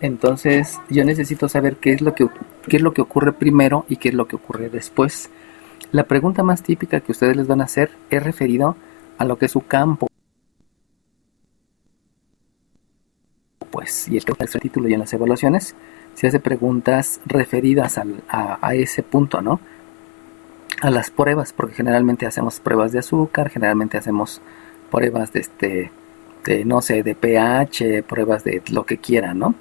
Entonces, yo necesito saber qué es lo que ocurre primero y qué es lo que ocurre después. La pregunta más típica que ustedes les van a hacer es referido a lo que es su campo, pues, y el título y en las evaluaciones se hace preguntas referidas a ese punto, ¿no? A las pruebas, porque generalmente hacemos pruebas de azúcar, generalmente hacemos pruebas de no sé, de pH, pruebas de lo que quieran, ¿no?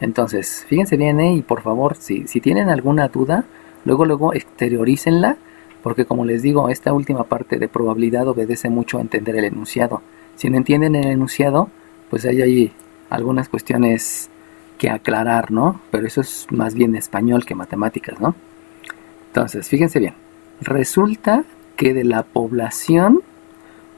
Entonces, fíjense bien, y por favor, si tienen alguna duda, luego exteriorícenla, porque como les digo, esta última parte de probabilidad obedece mucho a entender el enunciado. Si no entienden el enunciado, pues hay ahí algunas cuestiones que aclarar, ¿no? Pero eso es más bien español que matemáticas, ¿no? Entonces, fíjense bien. Resulta que de la población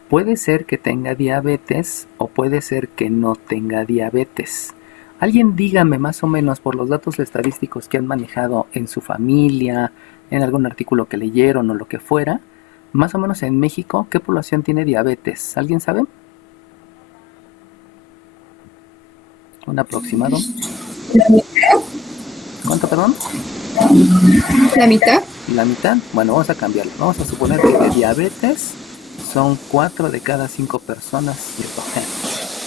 puede ser que tenga diabetes o puede ser que no tenga diabetes. Alguien dígame más o menos por los datos estadísticos que han manejado en su familia, en algún artículo que leyeron o lo que fuera, más o menos en México, ¿qué población tiene diabetes? ¿Alguien sabe? ¿Un aproximado? La mitad. ¿Cuánto, perdón? La mitad. ¿La mitad? Bueno, vamos a cambiarlo. Vamos a suponer que de diabetes son 4 de cada 5 personas, ¿cierto?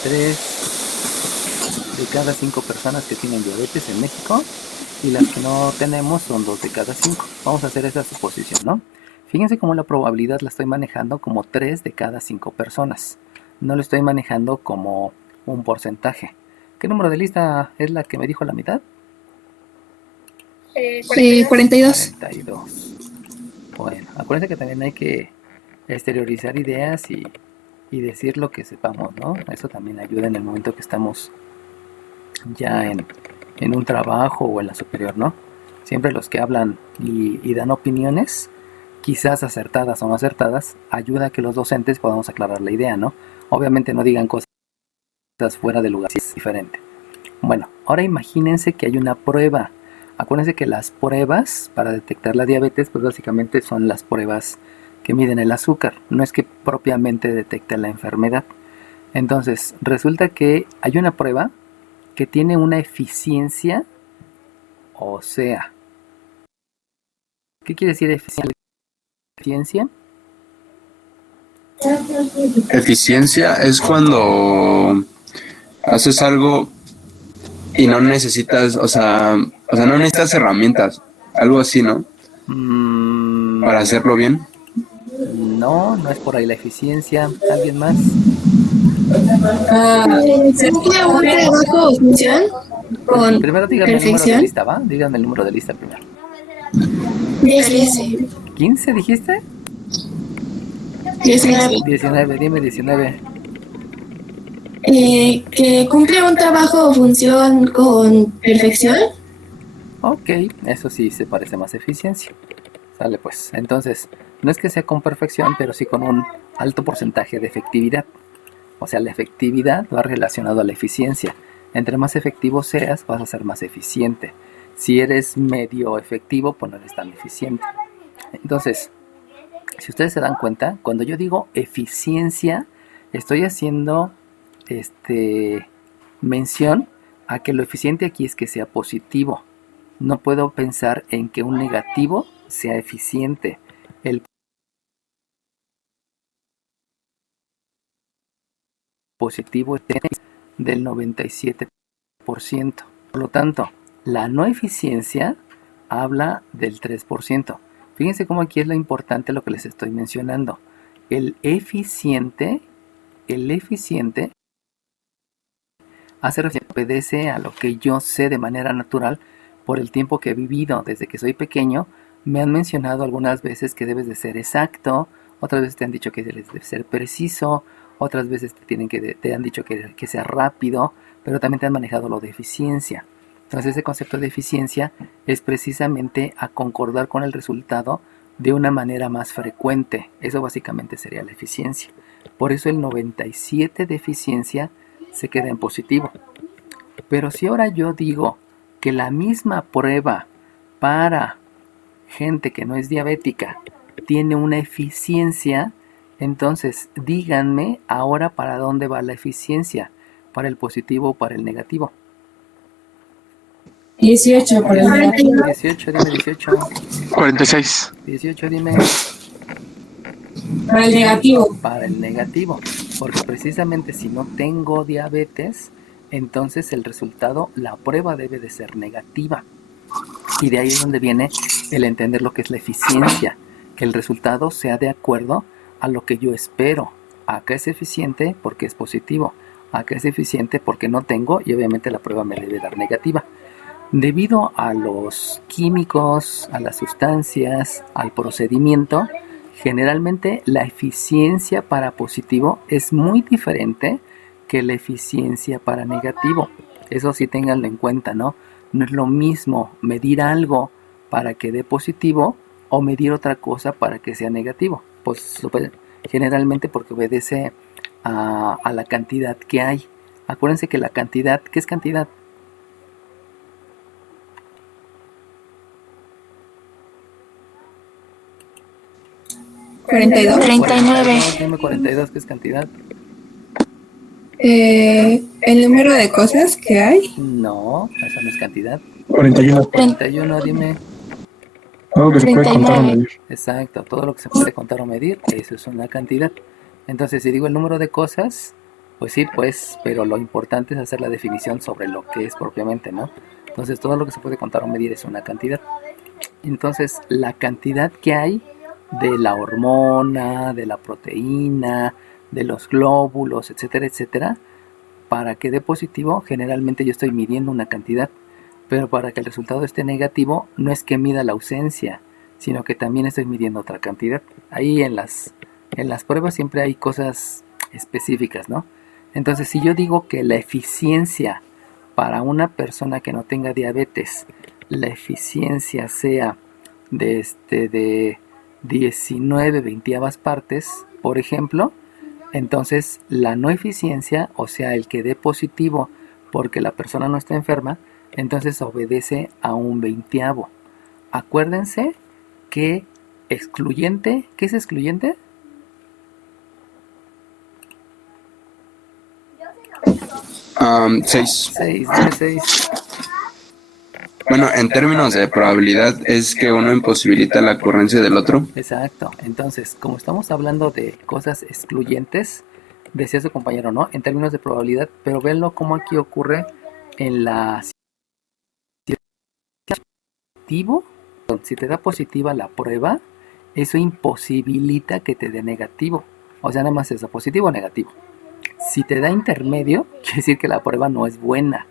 3 de cada 5 personas que tienen diabetes en México y las que no tenemos son 2 de cada 5. Vamos a hacer esa suposición, ¿no? Fíjense cómo la probabilidad la estoy manejando como 3 de cada 5 personas. No lo estoy manejando como un porcentaje. ¿Qué número de lista es la que me dijo la mitad? 42. 42. Bueno, acuérdense que también hay que exteriorizar ideas y decir lo que sepamos, ¿no? Eso también ayuda en el momento que estamos ya en un trabajo o en la superior, ¿no? Siempre los que hablan y dan opiniones, quizás acertadas o no acertadas, ayuda a que los docentes podamos aclarar la idea, ¿no? Obviamente no digan cosas fuera de lugar, si es diferente. Bueno, ahora imagínense que hay una prueba. Acuérdense que las pruebas para detectar la diabetes, pues básicamente son las pruebas que miden el azúcar. No es que propiamente detecte la enfermedad. Entonces, resulta que hay una prueba que tiene una eficiencia, o sea, ¿qué quiere decir eficiencia? Eficiencia es cuando haces algo y no necesitas, no necesitas herramientas, algo así, ¿no? Para Mm, hacerlo bien. no, no es por ahí la eficiencia. ¿Alguien más? ¿Se cumple un trabajo o función con Primero díganme el número de perfección? lista, ¿va? Díganme el número de lista primero. 13. 15, dijiste. 19. 19, dime 19. Que cumple un trabajo o función con perfección. Ok, eso sí se parece más a eficiencia. Sale pues. Entonces, no es que sea con perfección, pero sí con un alto porcentaje de efectividad. O sea, la efectividad va relacionado a la eficiencia. Entre más efectivo seas, vas a ser más eficiente. Si eres medio efectivo, pues no eres tan eficiente. Entonces, si ustedes se dan cuenta, cuando yo digo eficiencia, estoy haciendo mención a que lo eficiente aquí es que sea positivo. No puedo pensar en que un negativo sea eficiente. El positivo es del 97%. Por lo tanto, la no eficiencia habla del 3%. Fíjense cómo aquí es lo importante lo que les estoy mencionando. El eficiente, el eficiente hace referencia, obedece a lo que yo sé de manera natural por el tiempo que he vivido. Desde que soy pequeño me han mencionado algunas veces que debes de ser exacto, otras veces te han dicho que debes de ser preciso, otras veces te han dicho que sea rápido, pero también te han manejado lo de eficiencia. Entonces ese concepto de eficiencia es precisamente a concordar con el resultado de una manera más frecuente. Eso básicamente sería la eficiencia. Por eso el 97 de eficiencia se queda en positivo. Pero si ahora yo digo que la misma prueba para gente que no es diabética tiene una eficiencia, entonces díganme ahora para dónde va la eficiencia, para el positivo o para el negativo. 18 por el negativo. 18, dime 18. 46. 18, dime. Para el negativo. Para el negativo. Porque precisamente si no tengo diabetes, entonces el resultado, la prueba debe de ser negativa. Y de ahí es donde viene el entender lo que es la eficiencia. Que el resultado sea de acuerdo a lo que yo espero. Acá es eficiente porque es positivo. Acá es eficiente porque no tengo y obviamente la prueba me debe dar negativa. Debido a los químicos, a las sustancias, al procedimiento, generalmente la eficiencia para positivo es muy diferente que la eficiencia para negativo. Eso sí ténganlo en cuenta, ¿no? No es lo mismo medir algo para que dé positivo o medir otra cosa para que sea negativo. Pues generalmente porque obedece a la cantidad que hay. Acuérdense que la cantidad, ¿qué es cantidad? ¿42? 39. Dime 42, ¿qué es cantidad? El número de cosas que hay. No, eso no es cantidad. 41. 41, dime. Algo que se puede contar o 39. medir. Exacto, todo lo que se puede contar o medir, eso es una cantidad. Entonces, si digo el número de cosas, pues sí, pues, pero lo importante es hacer la definición sobre lo que es propiamente, ¿no? Entonces, todo lo que se puede contar o medir es una cantidad. Entonces, la cantidad que hay de la hormona, de la proteína, de los glóbulos, etcétera, etcétera, para que dé positivo, generalmente yo estoy midiendo una cantidad, pero para que el resultado esté negativo, no es que mida la ausencia, sino que también estoy midiendo otra cantidad. Ahí en las pruebas siempre hay cosas específicas, ¿no? Entonces, si yo digo que la eficiencia para una persona que no tenga diabetes, la eficiencia sea de 19 veintiavas partes, por ejemplo, entonces la no eficiencia, o sea, el que dé positivo porque la persona no está enferma, entonces obedece a un veintiavo. Acuérdense que excluyente, ¿qué es excluyente? Seis. 6, dime 6. Bueno, en términos de probabilidad es que uno imposibilita la ocurrencia del otro. Exacto. Entonces, como estamos hablando de cosas excluyentes, decía su compañero, ¿no? En términos de probabilidad, pero véanlo como aquí ocurre en la positivo. Si te da positiva la prueba, eso imposibilita que te dé negativo. O sea, nada más eso, positivo o negativo. Si te da intermedio, quiere decir que la prueba no es buena.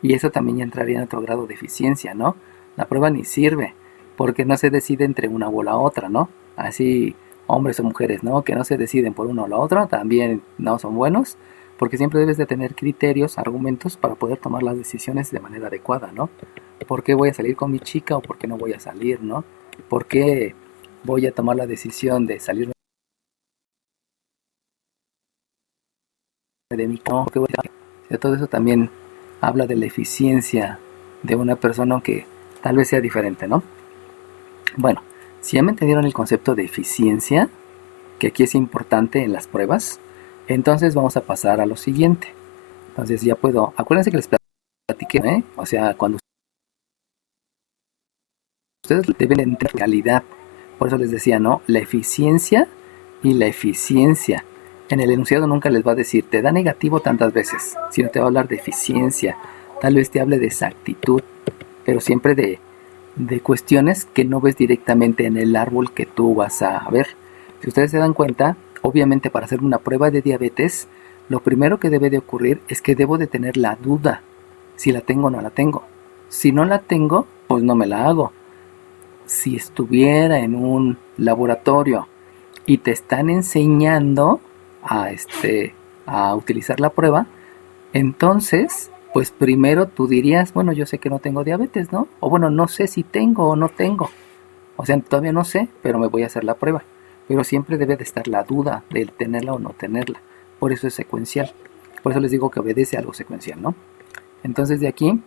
Y eso también ya entraría en otro grado de eficiencia, ¿no? La prueba ni sirve, porque no se decide entre una o la otra, ¿no? Así, hombres o mujeres, ¿no? Que no se deciden por uno o la otra, también no son buenos, porque siempre debes de tener criterios, argumentos para poder tomar las decisiones de manera adecuada, ¿no? ¿Por qué voy a salir con mi chica o por qué no voy a salir, ¿no? ¿Por qué voy a tomar la decisión de salir de mi cama? Todo eso también habla de la eficiencia de una persona, aunque tal vez sea diferente, ¿no? Bueno, si ya me entendieron el concepto de eficiencia, que aquí es importante en las pruebas, entonces vamos a pasar a lo siguiente. Entonces ya puedo, acuérdense que les platiqué, ¿eh? O sea, cuando ustedes deben entender calidad, por eso les decía, ¿no? La eficiencia y la eficiencia. En el enunciado nunca les va a decir, te da negativo tantas veces, sino te va a hablar de eficiencia. Tal vez te hable de exactitud, pero siempre de cuestiones que no ves directamente en el árbol que tú vas a ver. Si ustedes se dan cuenta, obviamente para hacer una prueba de diabetes, lo primero que debe de ocurrir es que debo de tener la duda, si la tengo o no la tengo. Si no la tengo, pues no me la hago. Si estuviera en un laboratorio y te están enseñando a utilizar la prueba, entonces, pues primero tú dirías, bueno, yo sé que no tengo diabetes, ¿no? O bueno, no sé si tengo o no tengo. O sea, todavía no sé, pero me voy a hacer la prueba. Pero siempre debe de estar la duda de tenerla o no tenerla. Por eso es secuencial. Por eso les digo que obedece a algo secuencial, ¿no? Entonces de aquí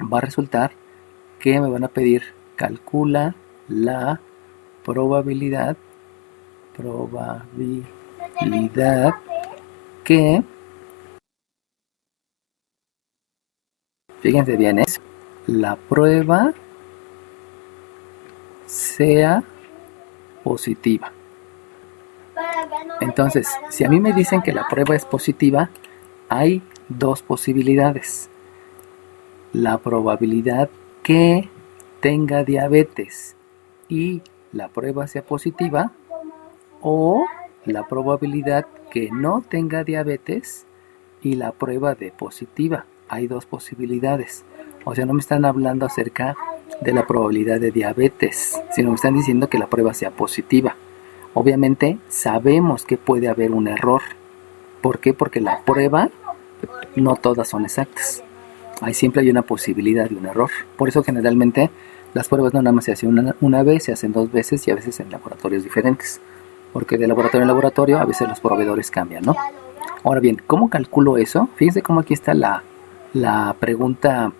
va a resultar que me van a pedir calcula la probabilidad que, fíjense bien, la prueba sea positiva. Entonces, si a mí me dicen que la prueba es positiva, hay dos posibilidades. La probabilidad que tenga diabetes y la prueba sea positiva, o la probabilidad que no tenga diabetes y la prueba de positiva. Hay dos posibilidades. O sea, no me están hablando acerca de la probabilidad de diabetes, sino me están diciendo que la prueba sea positiva. Obviamente sabemos que puede haber un error. ¿Por qué? Porque la prueba no todas son exactas. Siempre hay una posibilidad de un error. Por eso generalmente las pruebas no nada más se hacen una vez, se hacen 2 veces y a veces en laboratorios diferentes. Porque de laboratorio en laboratorio a veces los proveedores cambian, ¿no? Ahora bien, ¿cómo calculo eso? Fíjense cómo aquí está la pregunta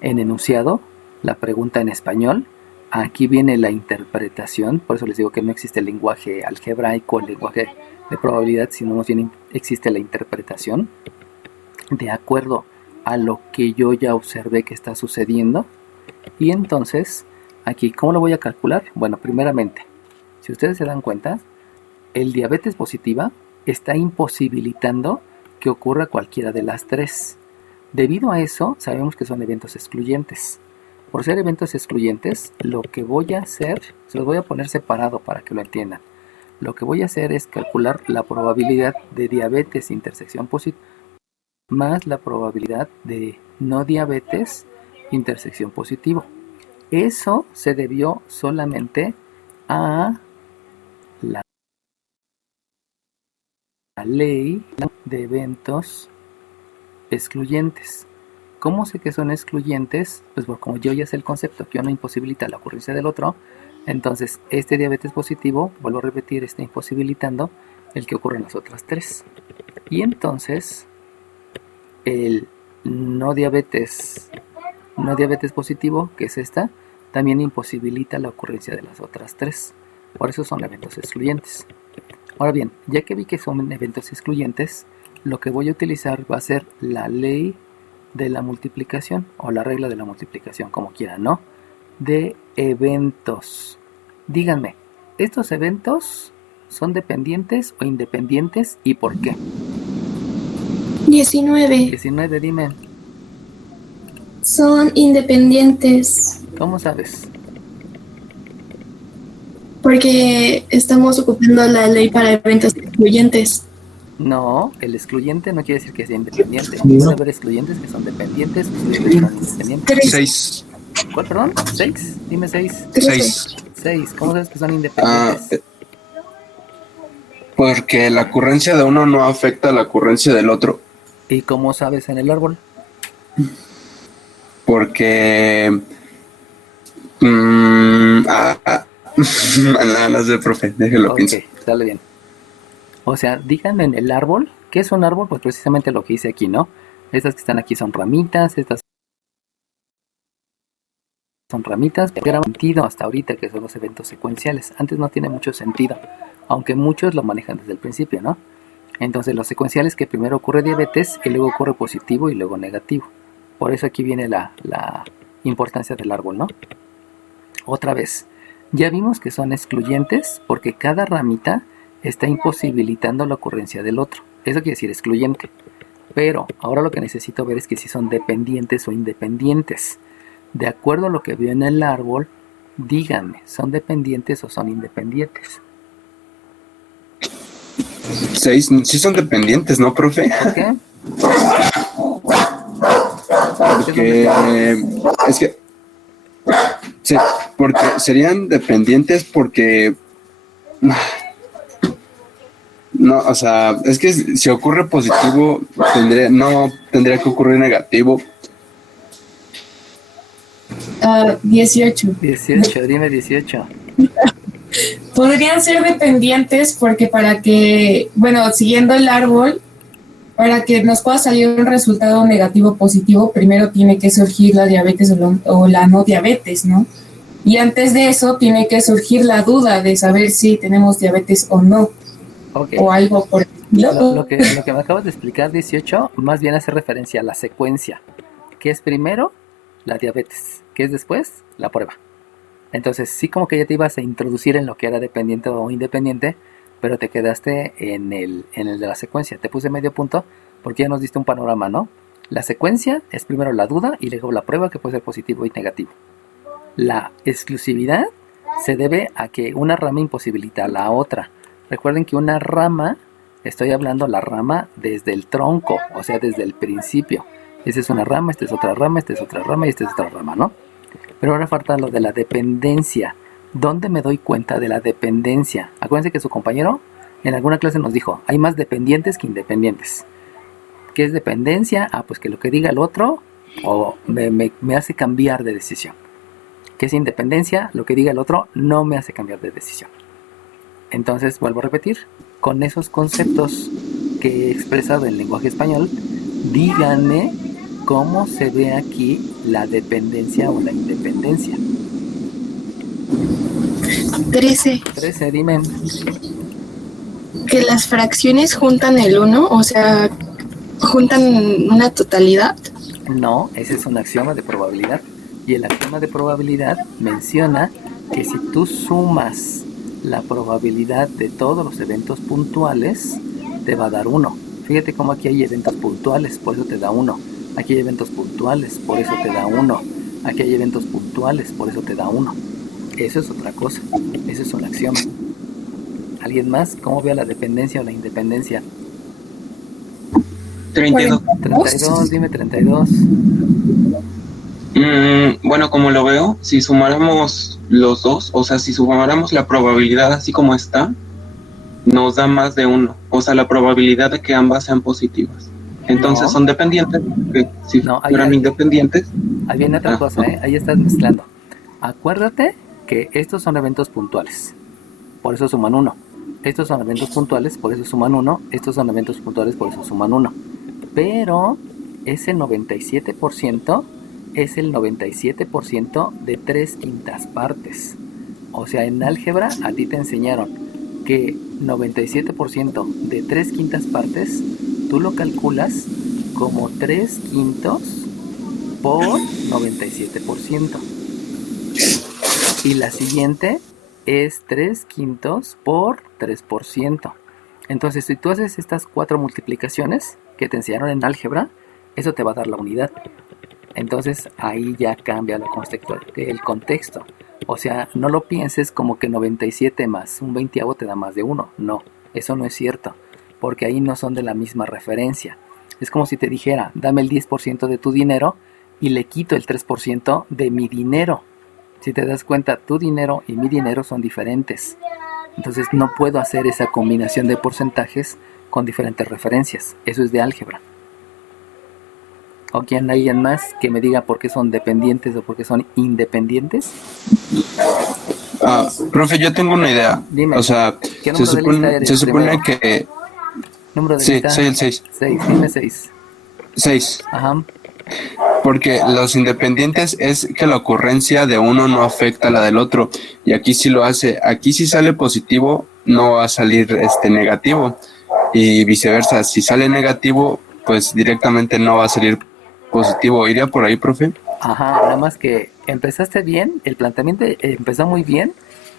en enunciado, la pregunta en español. Aquí viene la interpretación, por eso les digo que no existe el lenguaje algebraico, el lenguaje de probabilidad, sino más bien existe la interpretación de acuerdo a lo que yo ya observé que está sucediendo. Y entonces, aquí, ¿cómo lo voy a calcular? Bueno, primeramente, si ustedes se dan cuenta, el diabetes positiva está imposibilitando que ocurra cualquiera de las tres. Debido a eso, sabemos que son eventos excluyentes. Por ser eventos excluyentes, lo que voy a hacer, se los voy a poner separado para que lo entiendan. Lo que voy a hacer es calcular la probabilidad de diabetes intersección positiva más la probabilidad de no diabetes intersección positivo. Eso se debió solamente a la ley de eventos excluyentes. ¿Cómo sé que son excluyentes? Pues como yo ya sé el concepto, que uno imposibilita la ocurrencia del otro, entonces este diabetes positivo, vuelvo a repetir, está imposibilitando el que ocurra en las otras tres. Y entonces el no diabetes positivo, que es esta, también imposibilita la ocurrencia de las otras tres. Por eso son eventos excluyentes. Ahora bien, ya que vi que son eventos excluyentes, lo que voy a utilizar va a ser la ley de la multiplicación, o la regla de la multiplicación, como quieran, ¿no? De eventos. Díganme, ¿estos eventos son dependientes o independientes y por qué? 19. 19, dime. Son independientes ¿Cómo sabes? porque estamos ocupando la ley para eventos excluyentes. No, el excluyente no quiere decir que sea independiente. Puede haber excluyentes que son dependientes, excluyentes que son independientes. 6. ¿Cuál, perdón? ¿6? Dime 6. 6. 6. ¿Cómo sabes que son independientes? Porque la ocurrencia de uno no afecta a la ocurrencia del otro. ¿Y cómo sabes en el árbol? Porque... no sé, profe, déjelo pienso. Dale bien. O sea, díganme en el árbol, ¿qué es un árbol? Pues precisamente lo que hice aquí, ¿no? Estas que están aquí son ramitas, estas son ramitas, pero era sentido hasta ahorita que son los eventos secuenciales. Antes no tiene mucho sentido, aunque muchos lo manejan desde el principio, ¿no? Entonces los secuenciales que primero ocurre diabetes y luego ocurre positivo y luego negativo. Por eso aquí viene la importancia del árbol, ¿no? Otra vez, ya vimos que son excluyentes porque cada ramita está imposibilitando la ocurrencia del otro. Eso quiere decir excluyente. Pero ahora lo que necesito ver es que si son dependientes o independientes. De acuerdo a lo que veo en el árbol, díganme, ¿son dependientes o son independientes? 6, sí son dependientes, ¿no, profe? ¿Por qué? Porque es que sí, porque serían dependientes porque no, o sea, es que si ocurre positivo tendría que ocurrir negativo. 18. 18, dime 18. Podrían ser dependientes porque siguiendo el árbol, para que nos pueda salir un resultado negativo o positivo, primero tiene que surgir la diabetes o la no diabetes, ¿no? Y antes de eso tiene que surgir la duda de saber si tenemos diabetes o no. Okay. O algo por el estilo. Lo que me acabas de explicar, 18, más bien hace referencia a la secuencia. ¿Qué es primero? la diabetes. ¿Qué es después? La prueba. Entonces, sí como que ya te ibas a introducir en lo que era dependiente o independiente, pero te quedaste en el de la secuencia. Te puse medio punto porque ya nos diste un panorama, ¿no? La secuencia es primero la duda y luego la prueba, que puede ser positivo y negativo. La exclusividad se debe a que una rama imposibilita a la otra. Recuerden que una rama, estoy hablando la rama desde el tronco, o sea, desde el principio. Esta es una rama, esta es otra rama, esta es otra rama y esta es otra rama, ¿no? Pero ahora falta lo de la dependencia. ¿Dónde me doy cuenta de la dependencia? Acuérdense que su compañero en alguna clase nos dijo, hay más dependientes que independientes. ¿Qué es dependencia? Pues que lo que diga el otro me hace cambiar de decisión. ¿Qué es independencia? Lo que diga el otro no me hace cambiar de decisión. Entonces, vuelvo a repetir, con esos conceptos que he expresado en lenguaje español, díganme cómo se ve aquí la dependencia o la independencia. 13. 13, dime. Que las fracciones juntan el 1, o sea, juntan una totalidad. No, ese es un axioma de probabilidad. Y el axioma de probabilidad menciona que si tú sumas la probabilidad de todos los eventos puntuales, te va a dar 1. Fíjate cómo aquí hay eventos puntuales, por eso te da 1. Aquí hay eventos puntuales, por eso te da 1. Aquí hay eventos puntuales, por eso te da 1. Eso es otra cosa. Eso es un axioma. ¿Alguien más? ¿Cómo ve la dependencia o la independencia? 32. 32, dime 32. Bueno, como lo veo, si sumáramos los dos, o sea, si sumáramos la probabilidad así como está, nos da más de 1. O sea, la probabilidad de que ambas sean positivas. Entonces No. son dependientes, porque si No, fueran independientes. Ahí viene otra cosa, ahí estás mezclando. Acuérdate que estos son eventos puntuales, por eso suman 1. Estos son eventos puntuales, por eso suman 1. Estos son eventos puntuales, por eso suman 1. Pero ese 97% es el 97% de 3/5 partes. O sea, en álgebra a ti te enseñaron que 97% de 3/5 partes tú lo calculas como 3/5 por 97%. Y la siguiente es 3/5 por 3%. Entonces, si tú haces estas 4 multiplicaciones que te enseñaron en álgebra, eso te va a dar la unidad. Entonces, ahí ya cambia el contexto. O sea, no lo pienses como que 97 más un 20avo te da más de 1. No, eso no es cierto, porque ahí no son de la misma referencia. Es como si te dijera, dame el 10% de tu dinero y le quito el 3% de mi dinero. Si te das cuenta, tu dinero y mi dinero son diferentes. Entonces no puedo hacer esa combinación de porcentajes con diferentes referencias. Eso es de álgebra. ¿O quién hay alguien más que me diga por qué son dependientes o por qué son independientes? Profe, yo tengo una idea. Dime, o sea, ¿qué número de lista eres se supone primero? que... ¿Número de Sí, lista? soy el 6. 6, dime 6. 6. Ajá. Porque los independientes es que la ocurrencia de uno no afecta a la del otro. Y aquí sí lo hace. Aquí si sale positivo, no va a salir negativo. Y viceversa, si sale negativo, pues directamente no va a salir positivo. ¿Iría por ahí, profe? Ajá, nada más que empezaste bien, el planteamiento empezó muy bien,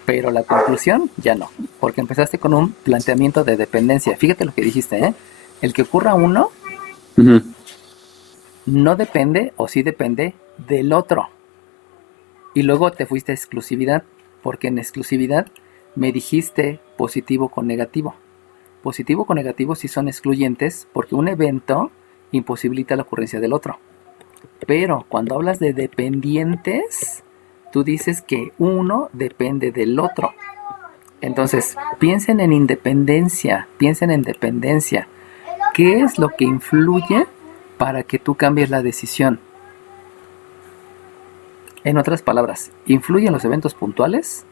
pero la conclusión ya no, porque empezaste con un planteamiento de dependencia. Fíjate lo que dijiste, ¿eh? El que ocurra uno no depende, o sí depende, del otro. Y luego te fuiste a exclusividad, porque en exclusividad me dijiste positivo con negativo. Positivo con negativo sí son excluyentes, porque un evento imposibilita la ocurrencia del otro. Pero cuando hablas de dependientes, tú dices que uno depende del otro. Entonces, piensen en independencia, piensen en dependencia. ¿Qué es lo que influye para que tú cambies la decisión? En otras palabras, ¿influyen los eventos puntuales?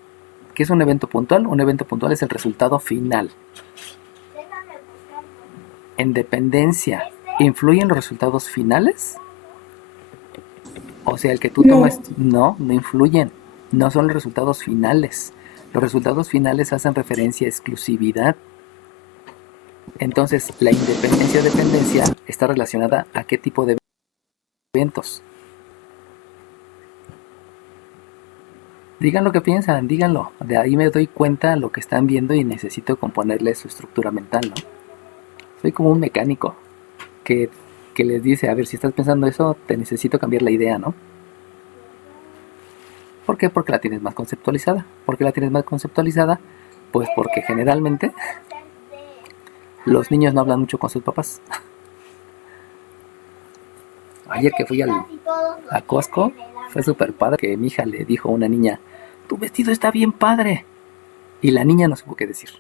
¿Qué es un evento puntual? Un evento puntual es el resultado final. En dependencia, ¿influyen los resultados finales? O sea, el que tú tomas... No influyen. No son los resultados finales. Los resultados finales hacen referencia a exclusividad. Entonces, la independencia o dependencia está relacionada a qué tipo de eventos. Digan lo que piensan, díganlo. De ahí me doy cuenta de lo que están viendo y necesito componerle su estructura mental, ¿no? Soy como un mecánico que, que les dice, a ver, si estás pensando eso, te necesito cambiar la idea, ¿no? ¿Por qué? Porque la tienes más conceptualizada. ¿Por qué la tienes más conceptualizada? Pues porque generalmente los niños no hablan mucho con sus papás. Ayer que fui a Costco, fue súper padre que mi hija le dijo a una niña, tu vestido está bien padre. Y la niña no supo qué decir.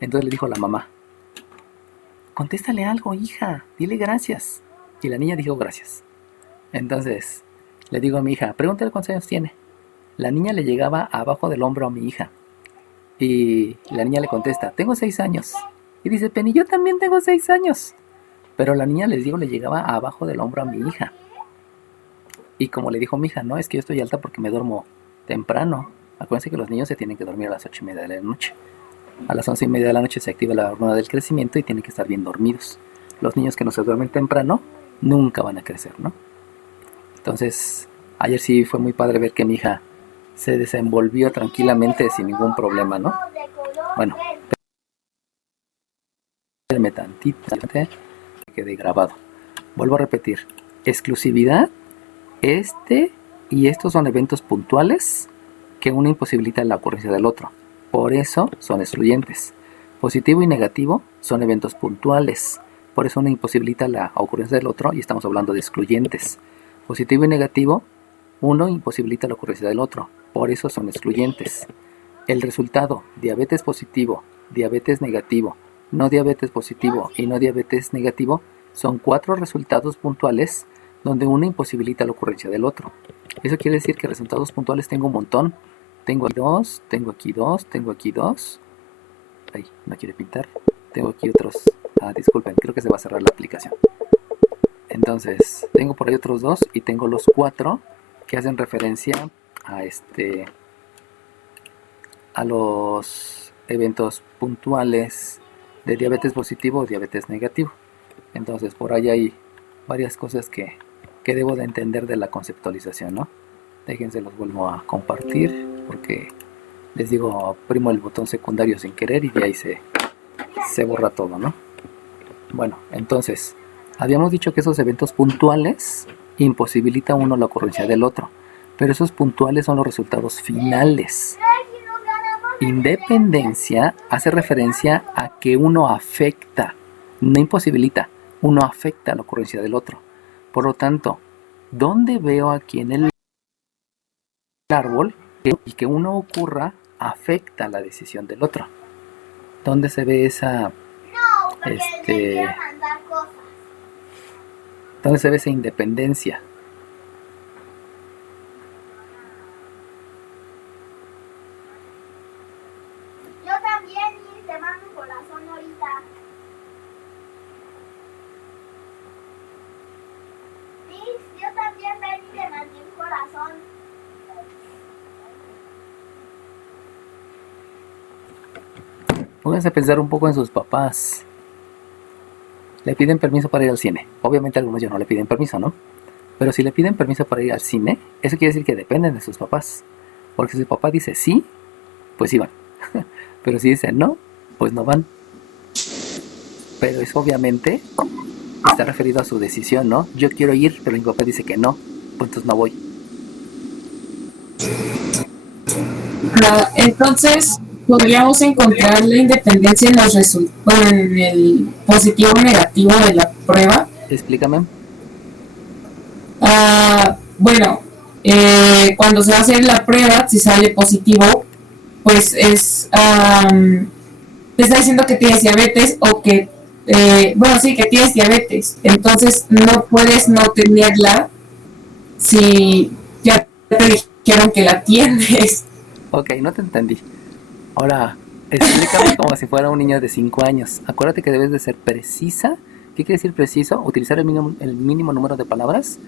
Entonces le dijo a la mamá, contéstale algo, hija, dile gracias. Y la niña dijo gracias. Entonces le digo a mi hija, pregúntale cuántos años tiene. La niña le llegaba abajo del hombro a mi hija. Y la niña le contesta, tengo 6 años. Y dice, Penny, yo también tengo 6 años. Pero la niña, les digo, le llegaba abajo del hombro a mi hija. Y como le dijo mi hija, no, es que yo estoy alta porque me duermo temprano. Acuérdense que los niños se tienen que dormir a las 8:30 de la noche. A las 11:30 de la noche se activa la hormona del crecimiento y tienen que estar bien dormidos. Los niños que no se duermen temprano nunca van a crecer, ¿no? Entonces, ayer sí fue muy padre ver que mi hija se desenvolvió tranquilamente sin ningún problema, ¿no? Bueno, espérenme tantito, que quede grabado. Vuelvo a repetir, exclusividad, y estos son eventos puntuales que uno imposibilita la ocurrencia del otro. Por eso son excluyentes. Positivo y negativo son eventos puntuales. Por eso uno imposibilita la ocurrencia del otro y estamos hablando de excluyentes. Positivo y negativo, uno imposibilita la ocurrencia del otro. Por eso son excluyentes. El resultado, diabetes positivo, diabetes negativo, no diabetes positivo y no diabetes negativo, son 4 resultados puntuales donde uno imposibilita la ocurrencia del otro. Eso quiere decir que resultados puntuales tengo un montón. Tengo aquí 2, tengo aquí 2, tengo aquí 2. Ay, no quiere pintar. Tengo aquí otros. Disculpen, creo que se va a cerrar la aplicación. Entonces, tengo por ahí otros 2 y tengo los 4 que hacen referencia a los eventos puntuales de diabetes positivo o diabetes negativo. Entonces, por ahí hay varias cosas que debo de entender de la conceptualización, ¿no? Déjense, los vuelvo a compartir porque les digo, primo el botón secundario sin querer y de ahí se borra todo, ¿no? Bueno, entonces, habíamos dicho que esos eventos puntuales imposibilita uno la ocurrencia del otro, pero esos puntuales son los resultados finales. Independencia hace referencia a que uno afecta, no imposibilita, uno afecta la ocurrencia del otro. Por lo tanto, ¿dónde veo aquí en el árbol y que uno ocurra afecta la decisión del otro? ¿Dónde se ve esa dónde se ve esa independencia? Yo también, y te mando un corazón ahorita. Sí, yo también, ven y te mandé un corazón. Pónganse a pensar un poco en sus papás. Le piden permiso para ir al cine. Obviamente algunos ya no le piden permiso, ¿no? Pero si le piden permiso para ir al cine, eso quiere decir que dependen de sus papás. Porque si su papá dice sí, pues sí van. Pero si dice no, pues no van. Pero eso obviamente está referido a su decisión, ¿no? Yo quiero ir, pero mi papá dice que no, pues entonces no voy. Entonces, podríamos encontrar la independencia en los resultados, en el positivo o negativo de la prueba. Explícame. Bueno, cuando se hace la prueba, si sale positivo, pues es te está diciendo que tienes diabetes o que que tienes diabetes. Entonces no puedes no tenerla si ya te dijeron que la tienes. Ok, no te entendí. Ahora, explícame como si fuera un niño de 5 años. Acuérdate que debes de ser precisa. ¿Qué quiere decir preciso? Utilizar el mínimo número de palabras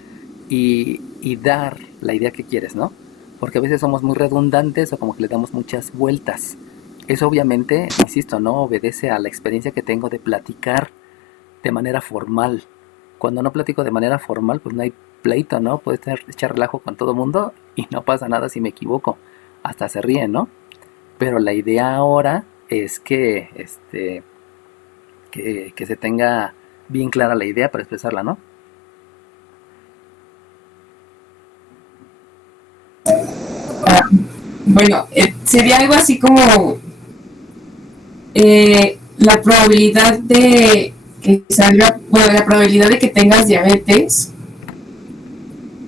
y dar la idea que quieres, ¿no? Porque a veces somos muy redundantes o como que le damos muchas vueltas. Eso obviamente, insisto, no obedece a la experiencia que tengo de platicar de manera formal. Cuando no platico de manera formal, pues no hay pleito, ¿no? Puedes echar relajo con todo mundo y no pasa nada si me equivoco. hasta se ríen, ¿no? Pero la idea ahora es que se tenga bien clara la idea para expresarla, ¿no? Bueno, sería algo así como la probabilidad de que salga, bueno, la probabilidad de que tengas diabetes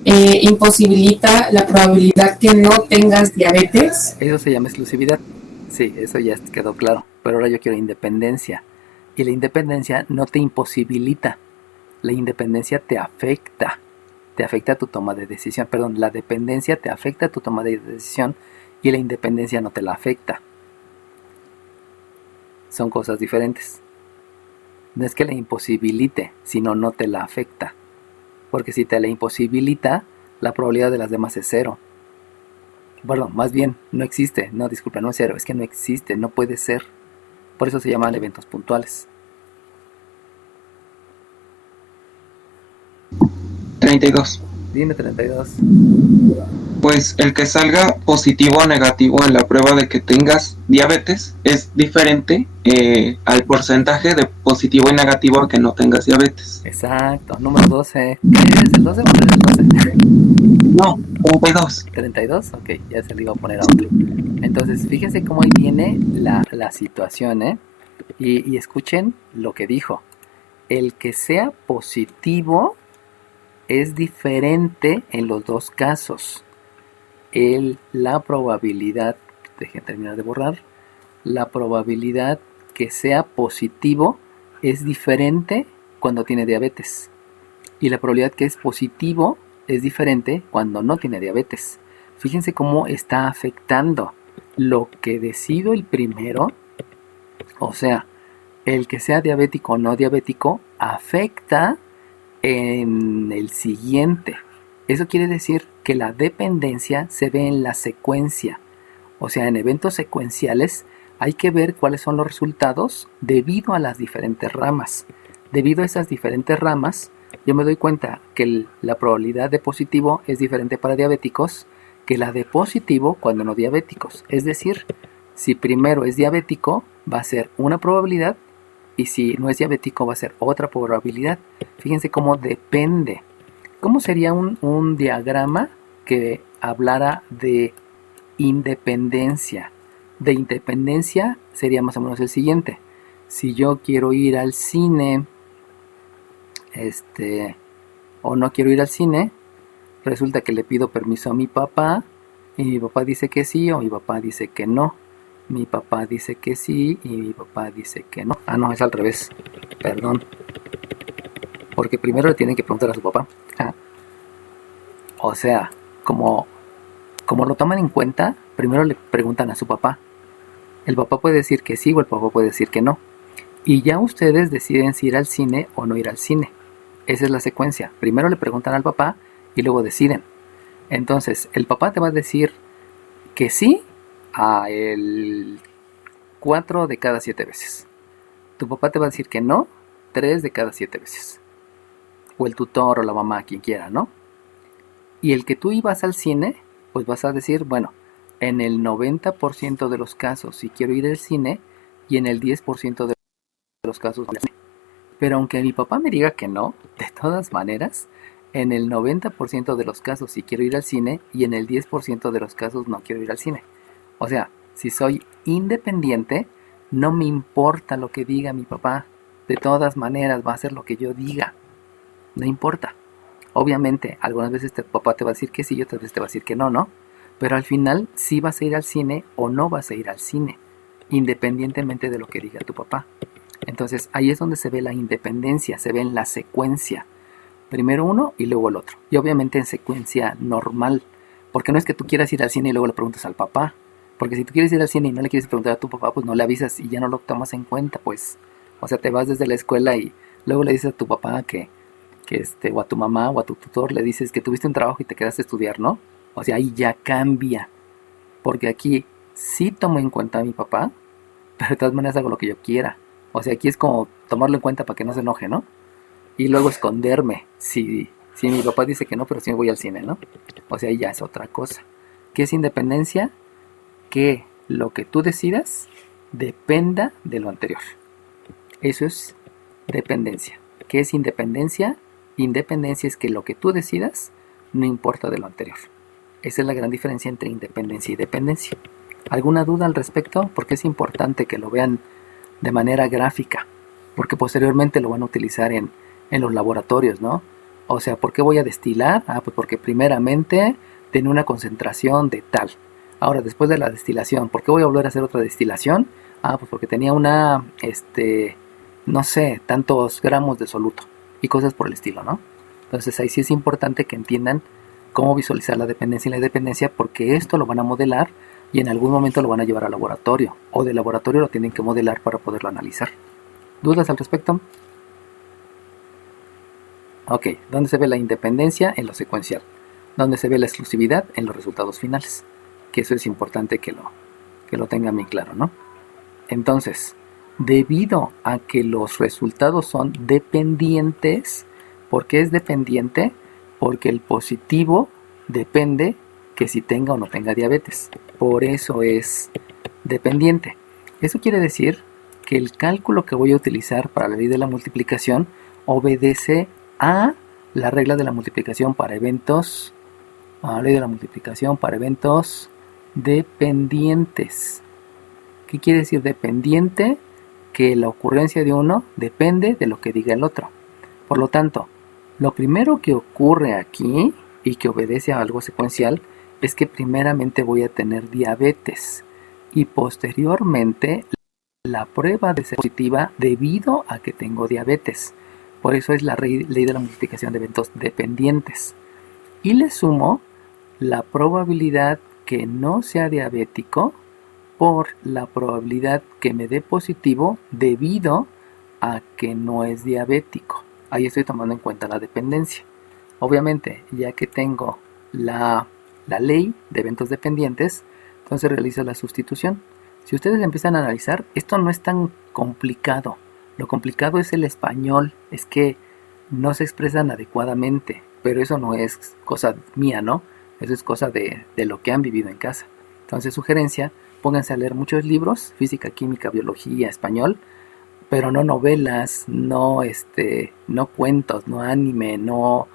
imposibilita la probabilidad que no tengas diabetes. Eso se llama exclusividad. Sí, eso ya quedó claro. Pero ahora yo quiero independencia. Y la independencia no te imposibilita. La independencia te afecta. Te afecta a tu toma de decisión. Perdón, la dependencia te afecta a tu toma de decisión y la independencia no te la afecta. Son cosas diferentes. No es que la imposibilite, sino no te la afecta. Porque si te la imposibilita, la probabilidad de las demás es cero. Bueno, más bien, no existe. No, disculpa, no es cero. Es que no existe, no puede ser. Por eso se llaman eventos puntuales. 32. Dime 32. Pues el que salga positivo o negativo en la prueba de que tengas diabetes es diferente al porcentaje de positivo y negativo a que no tengas diabetes. Exacto. Número 12. ¿Qué es el 12 o el 12? No, 32. 32, ok, ya se le iba a poner a otro. Entonces, fíjense cómo ahí viene la situación, ¿eh? Y escuchen lo que dijo. El que sea positivo es diferente en los dos casos. La probabilidad, dejen terminar de borrar, la probabilidad que sea positivo es diferente cuando tiene diabetes. Y la probabilidad que es positivo es diferente cuando no tiene diabetes. Fíjense cómo está afectando lo que decido el primero, o sea, el que sea diabético o no diabético, afecta en el siguiente. Eso quiere decir que la dependencia se ve en la secuencia. O sea, en eventos secuenciales hay que ver cuáles son los resultados debido a las diferentes ramas. Debido a esas diferentes ramas, yo me doy cuenta que la probabilidad de positivo es diferente para diabéticos que la de positivo cuando no diabéticos. Es decir, si primero es diabético, va a ser una probabilidad, y si no es diabético va a ser otra probabilidad. Fíjense cómo depende. ¿Cómo sería un diagrama que hablara de independencia? De independencia sería más o menos el siguiente. Si yo quiero ir al cine, o no quiero ir al cine, resulta que le pido permiso a mi papá y mi papá dice que sí o mi papá dice que no. Mi papá dice que sí y mi papá dice que no. Ah, no, es al revés. Perdón. Porque primero le tienen que preguntar a su papá. O sea, como lo toman en cuenta, primero le preguntan a su papá. El papá puede decir que sí o el papá puede decir que no. Y ya ustedes deciden si ir al cine o no ir al cine. Esa es la secuencia. Primero le preguntan al papá y luego deciden. Entonces, el papá te va a decir que sí a el 4 de cada 7 veces. Tu papá te va a decir que no 3 de cada 7 veces. O el tutor o la mamá, quien quiera, ¿no? Y el que tú ibas al cine, pues vas a decir, bueno, en el 90% de los casos sí quiero ir al cine y en el 10% de los casos no. Pero aunque mi papá me diga que no, de todas maneras, en el 90% de los casos sí quiero ir al cine y en el 10% de los casos no quiero ir al cine. O sea, si soy independiente, no me importa lo que diga mi papá. De todas maneras va a hacer lo que yo diga. No importa. Obviamente, algunas veces tu papá te va a decir que sí y otras veces te va a decir que no, ¿no? Pero al final sí vas a ir al cine o no vas a ir al cine, independientemente de lo que diga tu papá. Entonces ahí es donde se ve la independencia, se ve en la secuencia. Primero uno y luego el otro. Y obviamente en secuencia normal. Porque no es que tú quieras ir al cine y luego le preguntes al papá. Porque si tú quieres ir al cine y no le quieres preguntar a tu papá, pues no le avisas y ya no lo tomas en cuenta, pues. O sea, te vas desde la escuela y luego le dices a tu papá o a tu mamá o a tu tutor le dices que tuviste un trabajo y te quedaste a estudiar, ¿no? O sea, ahí ya cambia. Porque aquí sí tomo en cuenta a mi papá, pero de todas maneras hago lo que yo quiera. O sea, aquí es como tomarlo en cuenta para que no se enoje, ¿no? Y luego esconderme. Si mi papá dice que no, pero sí me voy al cine, ¿no? O sea, ahí ya es otra cosa. ¿Qué es independencia? que lo que tú decidas dependa de lo anterior. Eso es dependencia. ¿Qué es independencia? Independencia es que lo que tú decidas no importa de lo anterior. Esa es la gran diferencia entre independencia y dependencia. ¿Alguna duda al respecto? Porque es importante que lo vean de manera gráfica, porque posteriormente lo van a utilizar en los laboratorios, ¿no? O sea, ¿por qué voy a destilar? Pues porque primeramente tiene una concentración de tal. Ahora, después de la destilación, ¿por qué voy a volver a hacer otra destilación? Pues porque tenía una, no sé, tantos gramos de soluto y cosas por el estilo, ¿no? Entonces ahí sí es importante que entiendan cómo visualizar la dependencia y la independencia, porque esto lo van a modelar y en algún momento lo van a llevar al laboratorio, o del laboratorio lo tienen que modelar para poderlo analizar. ¿Dudas al respecto? Ok, ¿dónde se ve la independencia? En lo secuencial. ¿Dónde se ve la exclusividad? En los resultados finales. Que eso es importante que lo tengan bien claro, ¿no? Entonces, debido a que los resultados son dependientes, ¿por qué es dependiente? Porque el positivo depende que si tenga o no tenga diabetes. Por eso es dependiente. Eso quiere decir que el cálculo que voy a utilizar para la ley de la multiplicación obedece a la regla de la multiplicación para eventos, a la ley de la multiplicación para eventos dependientes. ¿Qué quiere decir dependiente? Que la ocurrencia de uno depende de lo que diga el otro. Por lo tanto, lo primero que ocurre aquí y que obedece a algo secuencial es que primeramente voy a tener diabetes y posteriormente la prueba de ser positiva debido a que tengo diabetes. Por eso es la ley de la multiplicación de eventos dependientes. Y le sumo la probabilidad que no sea diabético por la probabilidad que me dé positivo debido a que no es diabético. Ahí estoy tomando en cuenta la dependencia. Obviamente, ya que tengo la ley de eventos dependientes, entonces realizo la sustitución. Si ustedes empiezan a analizar, esto no es tan complicado. Lo complicado es el español, es que no se expresan adecuadamente, pero eso no es cosa mía, ¿no? Eso es cosa de lo que han vivido en casa. Entonces, sugerencia, pónganse a leer muchos libros, física, química, biología, español, pero no novelas, no cuentos, no anime, no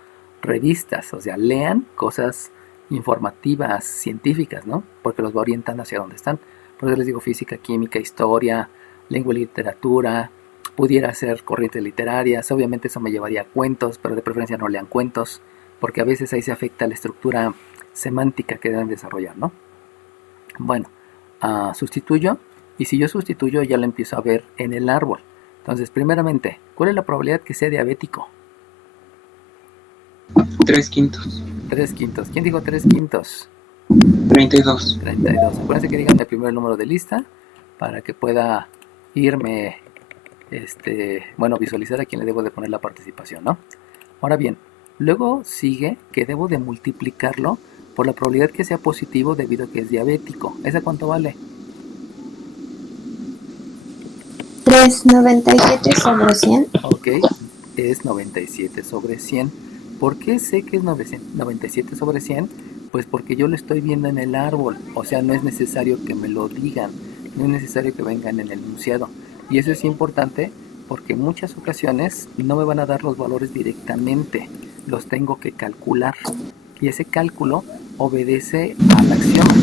revistas. O sea, lean cosas informativas, científicas, ¿no? Porque los va orientando hacia dónde están. Por eso les digo física, química, historia, lengua y literatura, pudiera ser corrientes literarias. Obviamente eso me llevaría a cuentos, pero de preferencia no lean cuentos, porque a veces ahí se afecta la estructura semántica que deben desarrollar, ¿no? Bueno, sustituyo, y si yo sustituyo ya lo empiezo a ver en el árbol. Entonces, primeramente, ¿cuál es la probabilidad que sea diabético? 3/5. 3/5. ¿Quién dijo 3/5? 32. 32. Acuérdense que digan el primer número de lista para que pueda irme, visualizar a quién le debo de poner la participación, ¿no? Ahora bien, luego sigue que debo de multiplicarlo por la probabilidad que sea positivo debido a que es diabético. ¿Esa cuánto vale? 3,97 sobre 100. Ok, es 97 sobre 100. ¿Por qué sé que es 97 sobre 100? Pues porque yo lo estoy viendo en el árbol. O sea, no es necesario que me lo digan, no es necesario que vengan en el enunciado. Y eso es importante porque en muchas ocasiones no me van a dar los valores directamente, los tengo que calcular. Y ese cálculo obedece al axioma.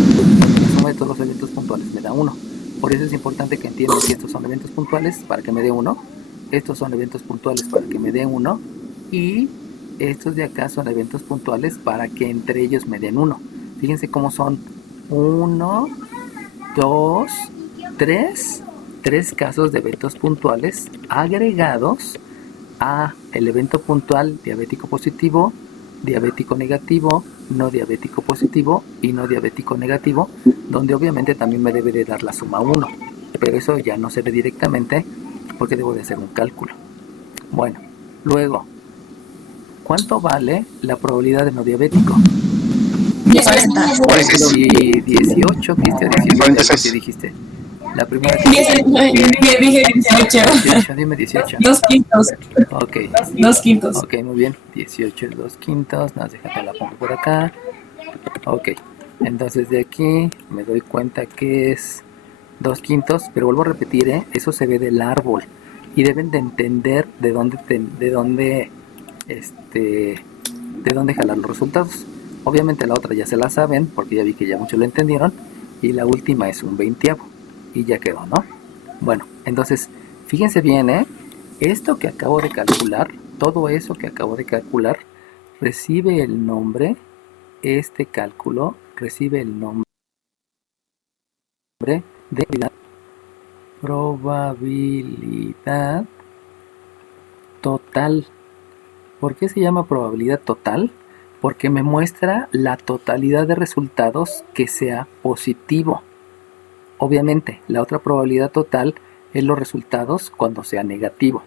La suma de todos los eventos puntuales me da 1. Por eso es importante que entiendan que estos son eventos puntuales para que me dé 1. Estos son eventos puntuales para que me dé 1. Y estos de acá son eventos puntuales para que entre ellos me den 1. Fíjense cómo son 1, 2, 3. 3 casos de eventos puntuales agregados a el evento puntual diabético positivo, diabético negativo, no diabético positivo y no diabético negativo, donde obviamente también me debe de dar la suma 1, pero eso ya no se ve directamente porque debo de hacer un cálculo. Bueno, luego, ¿cuánto vale la probabilidad de no diabético? 40. Y 18, Cristian, 18, ¿qué dijiste? La primera que Dije 18. 18, dime 18. 2/5. Ok. 2/5. Ok, muy bien. 18 es 2/5. Nada, déjate la pongo por acá. Ok. Entonces de aquí me doy cuenta que es 2/5, pero vuelvo a repetir, eso se ve del árbol y deben de entender de dónde jalar los resultados. Obviamente la otra ya se la saben porque ya vi que ya muchos lo entendieron y la última es un 20 y ya quedó, ¿no? Bueno, entonces fíjense bien, esto que acabo de calcular, todo eso que acabo de calcular recibe el nombre, este cálculo recibe el nombre de probabilidad total. ¿Por qué se llama probabilidad total? Porque me muestra la totalidad de resultados que sea positivo. Obviamente, la otra probabilidad total es los resultados cuando sea negativo.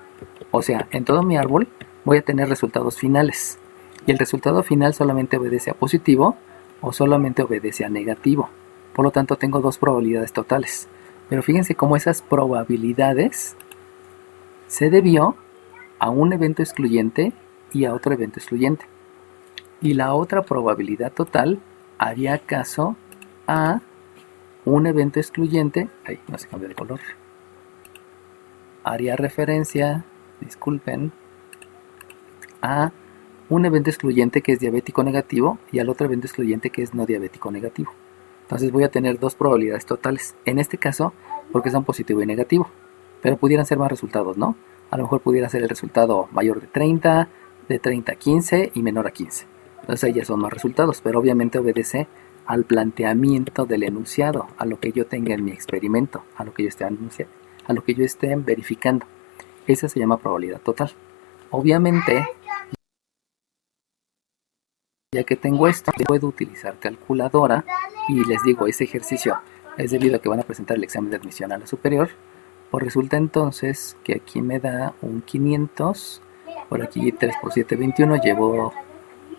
O sea, en todo mi árbol voy a tener resultados finales. Y el resultado final solamente obedece a positivo o solamente obedece a negativo. Por lo tanto, tengo dos probabilidades totales. Pero fíjense cómo esas probabilidades se debió a un evento excluyente y a otro evento excluyente. Y la otra probabilidad total haría caso a un evento excluyente. Ay, no se cambia de color. Haría referencia, disculpen, a un evento excluyente que es diabético negativo y al otro evento excluyente que es no diabético negativo. Entonces voy a tener dos probabilidades totales. En este caso, porque son positivo y negativo. Pero pudieran ser más resultados, ¿no? A lo mejor pudiera ser el resultado mayor de 30, de 30 a 15 y menor a 15. Entonces ahí ya son más resultados, pero obviamente obedece al planteamiento del enunciado, a lo que yo tenga en mi experimento, a lo que yo esté anunciando, a lo que yo esté verificando. Esa se llama probabilidad total. Obviamente, ya que tengo esto, puedo utilizar calculadora y les digo, ese ejercicio es debido a que van a presentar el examen de admisión a la superior. Pues resulta entonces que aquí me da un 500, por aquí 3 por 7, 21, llevo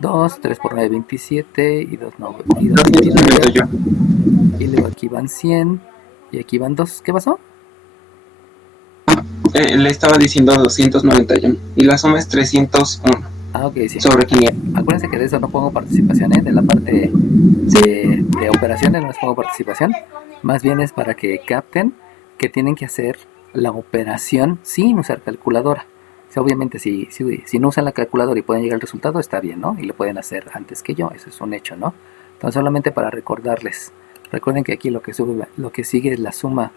2, 3 por 9, 27 y 2, 9, y 2, 291. y luego aquí van 100 y aquí van 2. ¿Qué pasó? Le estaba diciendo 291 y la suma es 301 Ah, ok, sí. sobre 500. Acuérdense que de eso no pongo participación, de la parte de operaciones no les pongo participación. Más bien es para que capten que tienen que hacer la operación sin usar calculadora. O sea, obviamente si no usan la calculadora y pueden llegar al resultado, está bien, ¿no? Y lo pueden hacer antes que yo, eso es un hecho, ¿no? Entonces solamente para recordarles, recuerden que aquí lo que sigue es la suma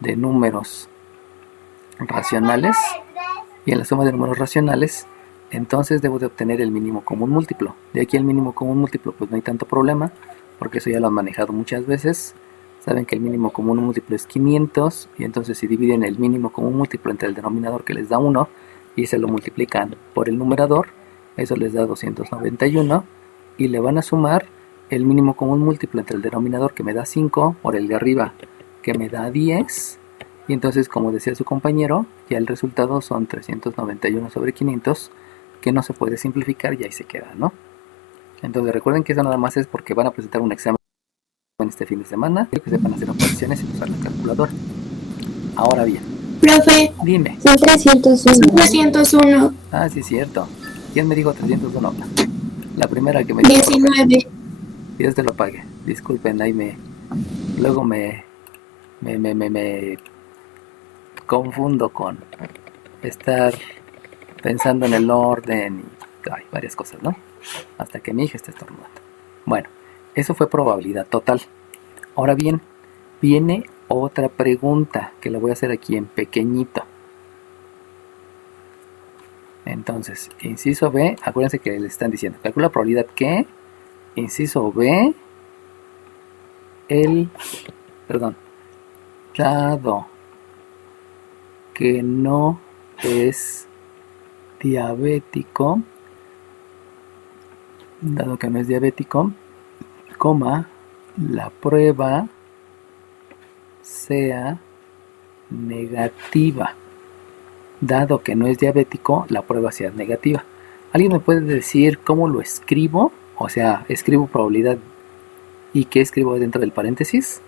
de números racionales y en la suma de números racionales entonces debo de obtener el mínimo común múltiplo. De aquí el mínimo común múltiplo pues no hay tanto problema porque eso ya lo han manejado muchas veces. Saben que el mínimo común múltiplo es 500 y entonces si dividen el mínimo común múltiplo entre el denominador que les da 1 y se lo multiplican por el numerador, eso les da 291 y le van a sumar el mínimo común múltiplo entre el denominador que me da 5 por el de arriba que me da 10 y entonces como decía su compañero ya el resultado son 391 sobre 500 que no se puede simplificar y ahí se queda, ¿no? Entonces recuerden que eso nada más es porque van a presentar un examen este fin de semana, que sepan hacer operaciones y usar la calculadora. Ahora bien, Profe, dime. Son 301. 301, Ah, sí, es cierto. ¿Quién me dijo 301? La primera que me dijo. 19. Dios te lo pague. Disculpen, ahí luego me confundo con estar pensando en el orden y varias cosas, ¿no? Hasta que mi hija esté estornudando. Bueno, eso fue probabilidad total. Ahora bien, viene otra pregunta que la voy a hacer aquí en pequeñito. Entonces, inciso B, acuérdense que le están diciendo, calcula probabilidad que, inciso B, dado que no es diabético, coma, la prueba sea negativa. Dado que no es diabético, la prueba sea negativa. ¿Alguien me puede decir cómo lo escribo? O sea, escribo probabilidad y qué escribo dentro del paréntesis.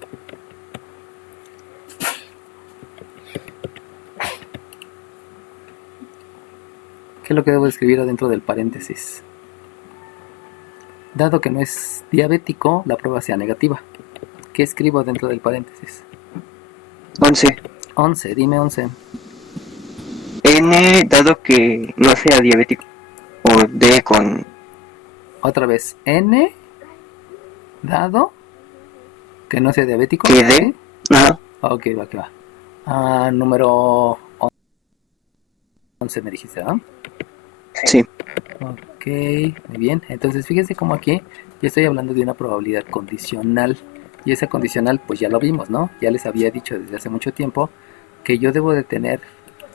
¿Qué es lo que debo escribir adentro del paréntesis? Dado que no es diabético, la prueba sea negativa. ¿Qué escribo dentro del paréntesis? 11. 11, dime 11. N, dado que no sea diabético. O D con... Otra vez, N, dado que no sea diabético. ¿Que D? ¿Sí? Ajá. Ok, va, que va. Número 11 me dijiste, ¿no? Sí. Ok, muy bien. Entonces fíjense cómo aquí ya estoy hablando de una probabilidad condicional. Y esa condicional pues ya lo vimos, ¿no? Ya les había dicho desde hace mucho tiempo que yo debo de tener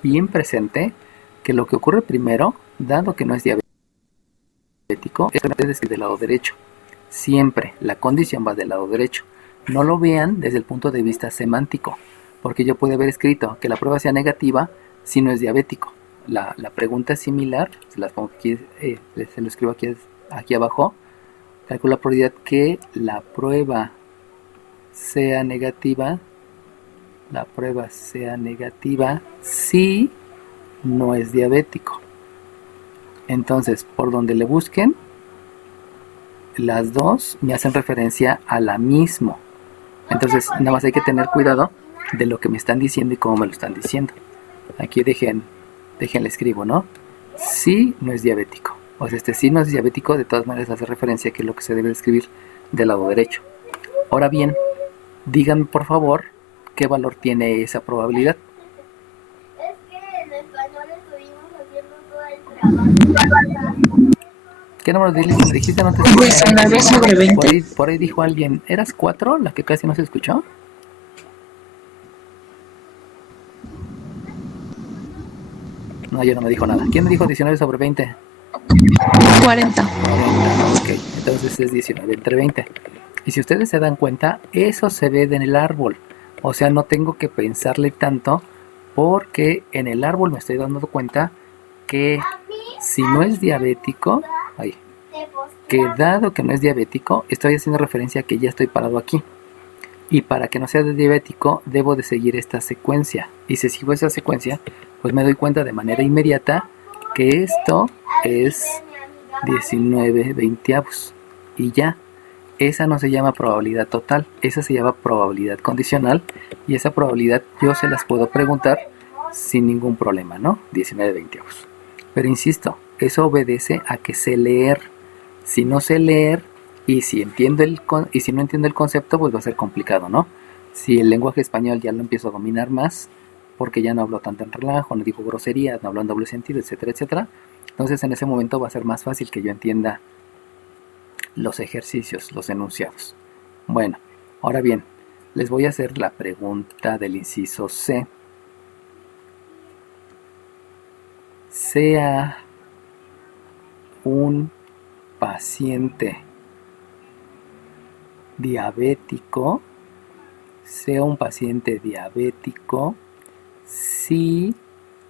bien presente que lo que ocurre primero, dado que no es diabético, es del lado derecho. Siempre la condición va del lado derecho. No lo vean desde el punto de vista semántico, porque yo puedo haber escrito que la prueba sea negativa si no es diabético. La pregunta es similar, se las pongo aquí, se lo escribo aquí abajo. Calcula la probabilidad que la prueba sea negativa, si no es diabético. Entonces, por donde le busquen, las dos me hacen referencia a la misma. Entonces, nada más hay que tener cuidado de lo que me están diciendo y cómo me lo están diciendo. Aquí déjenle escribo, ¿no? Si no es diabético. O sea, si no es diabético, de todas maneras hace referencia a que es lo que se debe escribir del lado derecho. Ahora bien, díganme por favor qué valor tiene esa probabilidad. Es que en español estuvimos haciendo todo el trabajo. ¿Qué número me dijiste? No te escuché. 19 sobre 20. Por ahí dijo alguien, ¿eras 4? La que casi no se escuchó. No, yo no me dijo nada. ¿Quién me dijo 19 sobre 20? 40. Ok, entonces es 19 entre 20. Y si ustedes se dan cuenta, eso se ve en el árbol. O sea, no tengo que pensarle tanto porque en el árbol me estoy dando cuenta que si no es diabético, que dado que no es diabético, estoy haciendo referencia a que ya estoy parado aquí. Y para que no sea diabético, debo de seguir esta secuencia. Y si sigo esa secuencia, pues me doy cuenta de manera inmediata que esto es 19 veinteavos. Y ya, esa no se llama probabilidad total, esa se llama probabilidad condicional. Y esa probabilidad yo se las puedo preguntar sin ningún problema, ¿no? 19 veinteavos. Pero insisto, eso obedece a que sé leer. Si no sé leer y si no entiendo el concepto, pues va a ser complicado, ¿no? Si el lenguaje español ya lo empiezo a dominar más, porque ya no hablo tanto en relajo, no digo groserías, no hablo en doble sentido, etcétera, etcétera. Entonces en ese momento va a ser más fácil que yo entienda los ejercicios, los enunciados. Bueno, ahora bien, les voy a hacer la pregunta del inciso C. Sea un paciente diabético, si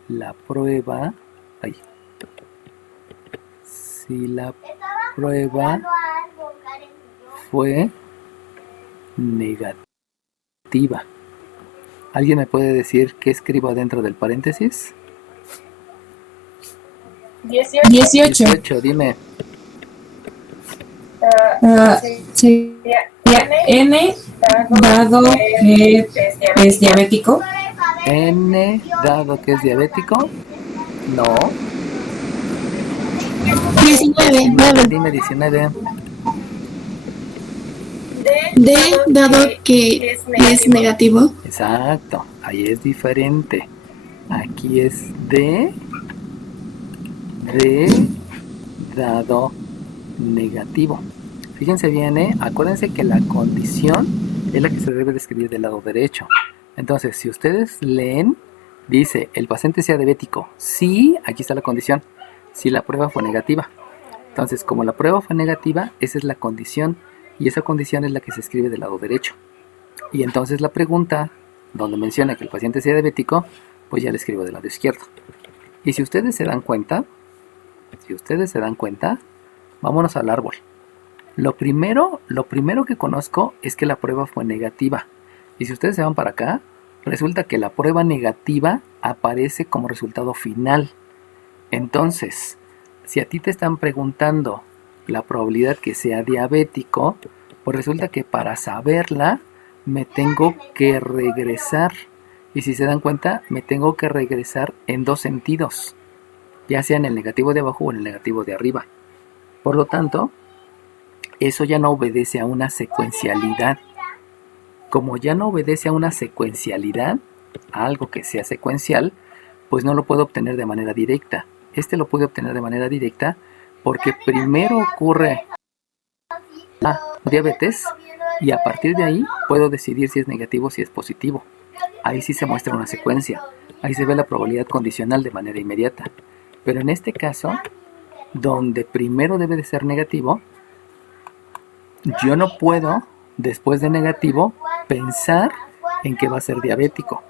la prueba fue negativa. ¿Alguien me puede decir qué escribo dentro del paréntesis? 18. Dime. Sí. N, dado que es diabético. N, dado que es diabético. No. 19. Dime 19. D, dado que es negativo. Exacto, ahí es diferente. Aquí es D dado negativo. Fíjense bien, acuérdense que la condición es la que se debe de escribir del lado derecho. Entonces, si ustedes leen, dice, el paciente sea diabético. Sí, aquí está la condición. Si la prueba fue negativa. Entonces, como la prueba fue negativa, esa es la condición. Y esa condición es la que se escribe del lado derecho. Y entonces la pregunta, donde menciona que el paciente sea diabético, pues ya la escribo del lado izquierdo. Y si ustedes se dan cuenta, vámonos al árbol. Lo primero que conozco es que la prueba fue negativa. Y si ustedes se van para acá, resulta que la prueba negativa aparece como resultado final. Entonces, si a ti te están preguntando la probabilidad que sea diabético, pues resulta que para saberla me tengo que regresar. Y si se dan cuenta, me tengo que regresar en dos sentidos, ya sea en el negativo de abajo o en el negativo de arriba. Por lo tanto, eso ya no obedece a una secuencialidad. Como ya no obedece a una secuencialidad, a algo que sea secuencial, pues no lo puedo obtener de manera directa. Este lo puedo obtener de manera directa porque primero ocurre la diabetes y a partir de ahí puedo decidir si es negativo o si es positivo. Ahí sí se muestra una secuencia. Ahí se ve la probabilidad condicional de manera inmediata. Pero en este caso, donde primero debe de ser negativo, yo no puedo, después de negativo, pensar en que va a ser diabético.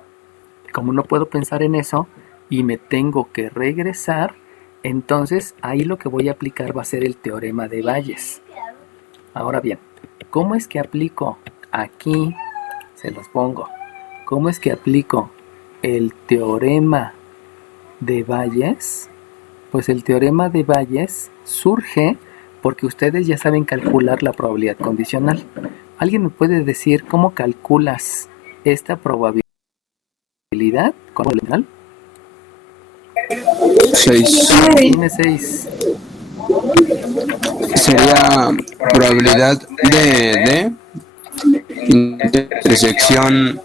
Como no puedo pensar en eso y me tengo que regresar, entonces ahí lo que voy a aplicar va a ser el teorema de Bayes. Ahora bien, ¿cómo es que aplico? Aquí se los pongo. ¿Cómo es que aplico el teorema de Bayes? Pues el teorema de Bayes surge porque ustedes ya saben calcular la probabilidad condicional. ¿Alguien me puede decir cómo calculas esta probabilidad condicional? 6. Dime 6. Sería probabilidad de intersección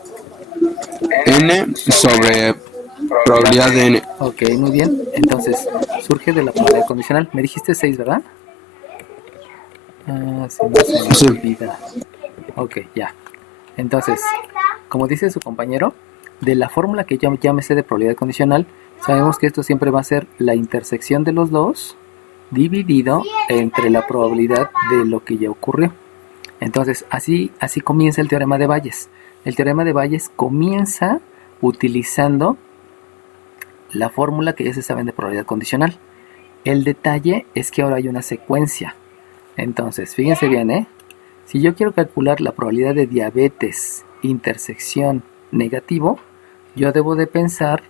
n sobre probabilidad de n. Ok, muy bien. Entonces, surge de la probabilidad condicional. Me dijiste 6, ¿verdad? Se me Sí. olvida. Ok, ya. Entonces, como dice su compañero, de la fórmula que yo ya me sé de probabilidad condicional, sabemos que esto siempre va a ser la intersección de los dos dividido entre la probabilidad de lo que ya ocurrió. Entonces, así comienza el teorema de Bayes. El teorema de Bayes comienza utilizando la fórmula que ya se saben de probabilidad condicional. El detalle es que ahora hay una secuencia. Entonces, fíjense bien, si yo quiero calcular la probabilidad de diabetes intersección negativo, yo debo de pensar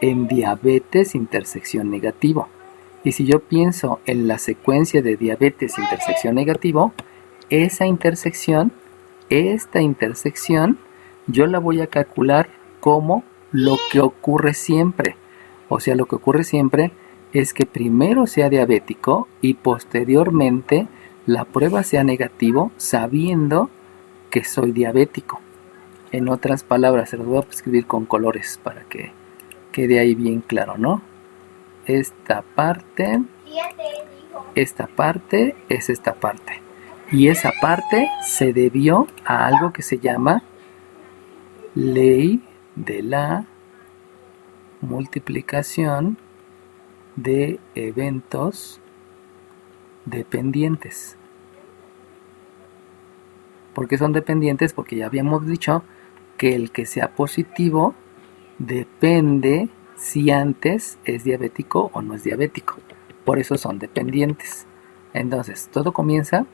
en diabetes intersección negativo. Y si yo pienso en la secuencia de diabetes intersección negativo, esta intersección, yo la voy a calcular como lo que ocurre siempre. O sea, lo que ocurre siempre es que primero sea diabético y posteriormente la prueba sea negativo sabiendo que soy diabético. En otras palabras, se los voy a escribir con colores para que quede ahí bien claro, ¿no? Esta parte es esta parte. Y esa parte se debió a algo que se llama ley de la multiplicación de eventos dependientes. ¿Por qué son dependientes? Porque ya habíamos dicho que el que sea positivo depende si antes es diabético o no es diabético. Por eso son dependientes. Entonces, todo comienza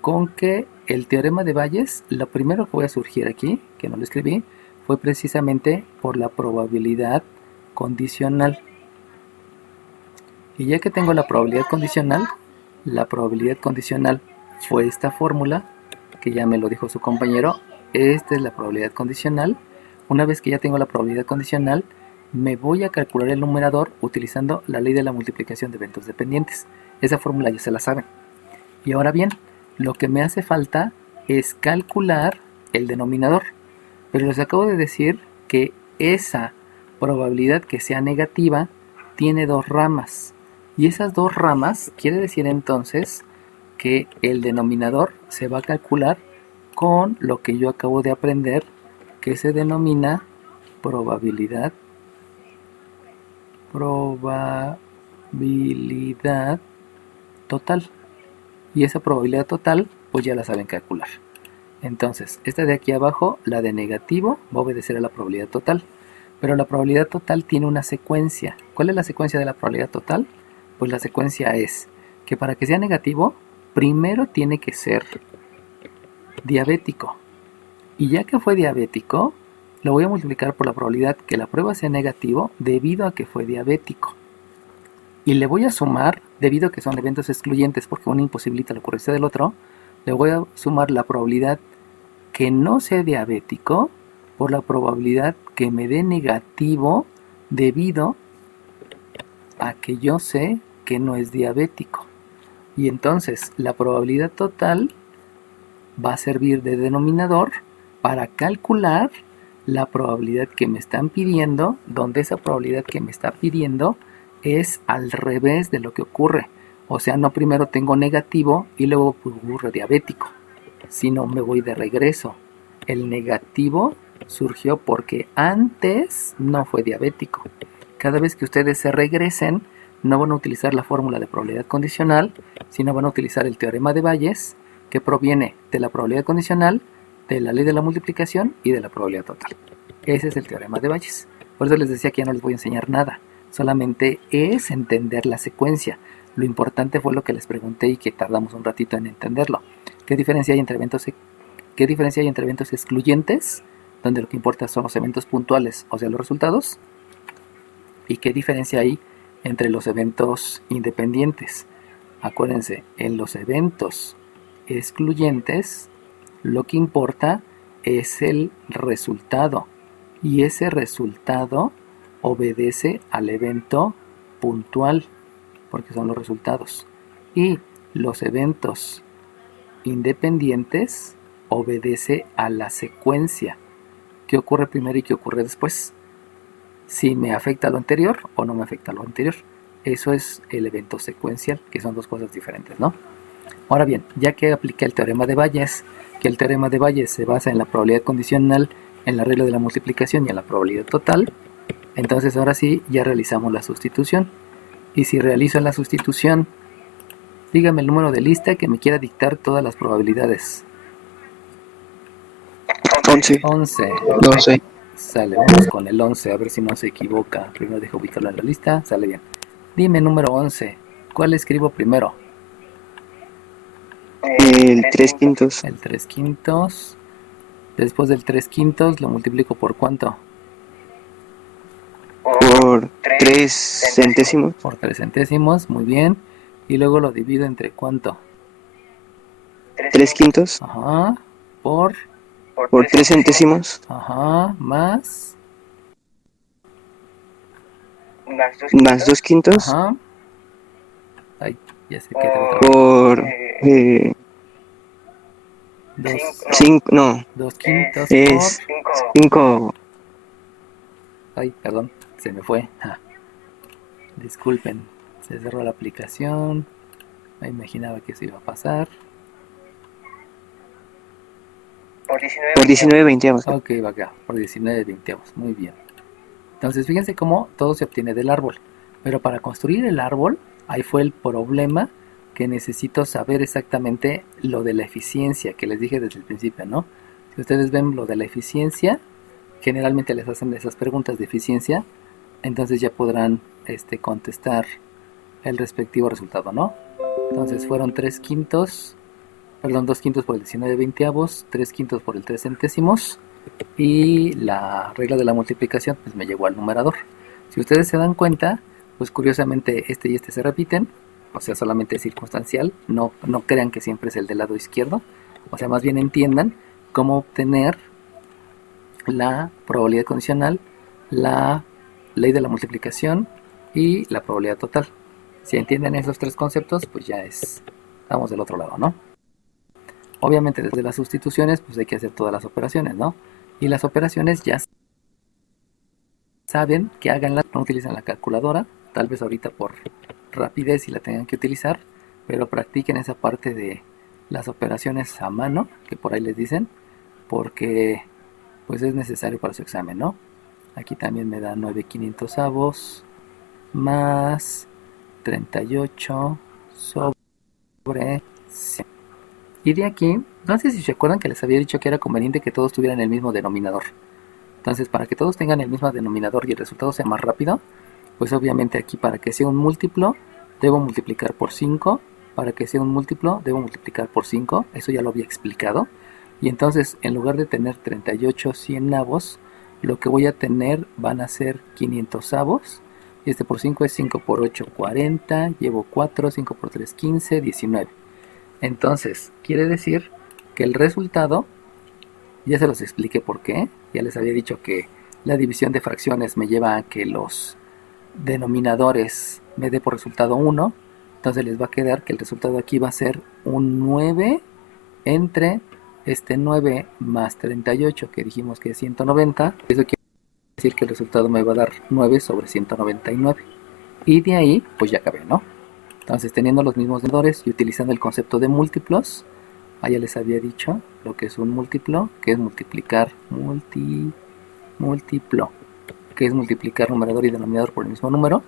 con que el teorema de Bayes, lo primero que voy a surgir aquí, que no lo escribí, fue precisamente por la probabilidad condicional. Y ya que tengo la probabilidad condicional fue esta fórmula, que ya me lo dijo su compañero. Esta es la probabilidad condicional. Una vez que ya tengo la probabilidad condicional, me voy a calcular el numerador utilizando la ley de la multiplicación de eventos dependientes. Esa fórmula ya se la saben. Y ahora bien, lo que me hace falta es calcular el denominador. Pero les acabo de decir que esa probabilidad que sea negativa tiene dos ramas. Y esas dos ramas quiere decir entonces que el denominador se va a calcular con lo que yo acabo de aprender, que se denomina probabilidad total. Y esa probabilidad total, pues ya la saben calcular. Entonces, esta de aquí abajo, la de negativo, va a obedecer a la probabilidad total. Pero la probabilidad total tiene una secuencia. ¿Cuál es la secuencia de la probabilidad total? Pues la secuencia es que para que sea negativo, primero tiene que ser diabético. Y ya que fue diabético, lo voy a multiplicar por la probabilidad que la prueba sea negativo debido a que fue diabético. Y le voy a sumar debido a que son eventos excluyentes porque uno imposibilita la ocurrencia del otro, le voy a sumar la probabilidad que no sea diabético por la probabilidad que me dé negativo debido a que yo sé que no es diabético. Y entonces la probabilidad total va a servir de denominador para calcular la probabilidad que me están pidiendo, donde esa probabilidad que me está pidiendo es al revés de lo que ocurre. O sea, no primero tengo negativo y luego ocurre diabético, sino me voy de regreso. El negativo surgió porque antes no fue diabético. Cada vez que ustedes se regresen, no van a utilizar la fórmula de probabilidad condicional, sino van a utilizar el teorema de Bayes, que proviene de la probabilidad condicional, de la ley de la multiplicación y de la probabilidad total. Ese es el teorema de Bayes. Por eso les decía que ya no les voy a enseñar nada, solamente es entender la secuencia. Lo importante fue lo que les pregunté y que tardamos un ratito en entenderlo. ¿Qué diferencia hay entre eventos excluyentes, donde lo que importa son los eventos puntuales, o sea, los resultados? ¿Y qué diferencia hay entre los eventos independientes? Acuérdense, en los eventos excluyentes, lo que importa es el resultado, y ese resultado obedece al evento puntual, porque son los resultados. Y los eventos independientes obedece a la secuencia. ¿Qué ocurre primero y qué ocurre después? Si me afecta lo anterior o no me afecta lo anterior. Eso es el evento secuencial, que son dos cosas diferentes, ¿no? Ahora bien, ya que apliqué el teorema de Bayes, que el teorema de Bayes se basa en la probabilidad condicional, en la regla de la multiplicación y en la probabilidad total, entonces ahora sí ya realizamos la sustitución. Y si realizo la sustitución, dígame el número de lista que me quiera dictar todas las probabilidades. 11. 11. 12. Sale, vamos con el 11, a ver si no se equivoca. Primero dejo ubicarlo en la lista, sale bien. Dime número 11, ¿cuál escribo primero? El 3 quintos. El 3 quintos. Después del 3 quintos lo multiplico por ¿cuánto? Por 3 centésimos. Por 3 centésimos, muy bien. Y luego lo divido entre ¿cuánto? 3 quintos. Ajá. Por 3 centésimos. ajá, más. Más 2 quintos. Ajá. Ay, ya sé que tengo otra. Por 5. No. 2 quintos Es por. 5. Ay, perdón, se me fue. Disculpen, se cerró la aplicación. Me imaginaba que eso iba a pasar. Por 19 veinteavos. Ok, va acá, por 19 veinteavos. Muy bien. Entonces, fíjense cómo todo se obtiene del árbol. Pero para construir el árbol, ahí fue el problema, que necesito saber exactamente lo de la eficiencia que les dije desde el principio, ¿no? Si ustedes ven lo de la eficiencia, generalmente les hacen esas preguntas de eficiencia, entonces ya podrán contestar el respectivo resultado, ¿no? Entonces fueron 2 quintos por el 19 veinteavos, 3 quintos por el 3 centésimos, y la regla de la multiplicación pues me llegó al numerador. Si ustedes se dan cuenta, pues curiosamente este y este se repiten, o sea, solamente es circunstancial, no crean que siempre es el del lado izquierdo, o sea, más bien entiendan cómo obtener la probabilidad condicional, la ley de la multiplicación y la probabilidad total. Si entienden esos tres conceptos, pues ya estamos del otro lado, ¿no? Obviamente desde las sustituciones, pues hay que hacer todas las operaciones, ¿no? Y las operaciones ya saben que háganlas, no utilizan la calculadora, tal vez ahorita por rapidez si la tengan que utilizar, pero practiquen esa parte de las operaciones a mano, que por ahí les dicen, porque pues es necesario para su examen, ¿no? Aquí también me da 9/500 más 38 sobre 100. Y de aquí, no sé si se acuerdan que les había dicho que era conveniente que todos tuvieran el mismo denominador. Entonces, para que todos tengan el mismo denominador y el resultado sea más rápido, pues obviamente aquí para que sea un múltiplo, debo multiplicar por 5. Para que sea un múltiplo, debo multiplicar por 5. Eso ya lo había explicado. Y entonces, en lugar de tener 38 cienavos, lo que voy a tener van a ser 500avos, Y este por 5 es 5 por 8, 40. Llevo 4, 5 por 3, 15, 19. Entonces, quiere decir que el resultado, ya se los expliqué por qué. Ya les había dicho que la división de fracciones me lleva a que los denominadores me dé por resultado 1. Entonces les va a quedar que el resultado aquí va a ser un 9 entre este 9 más 38 que dijimos que es 190. Eso quiere decir que el resultado me va a dar 9 sobre 199. Y de ahí pues ya acabé, ¿no? Entonces teniendo los mismos denominadores y utilizando el concepto de múltiplos, ya les había dicho lo que es un múltiplo, que es multiplicar múltiplo, que es multiplicar numerador y denominador por el mismo número.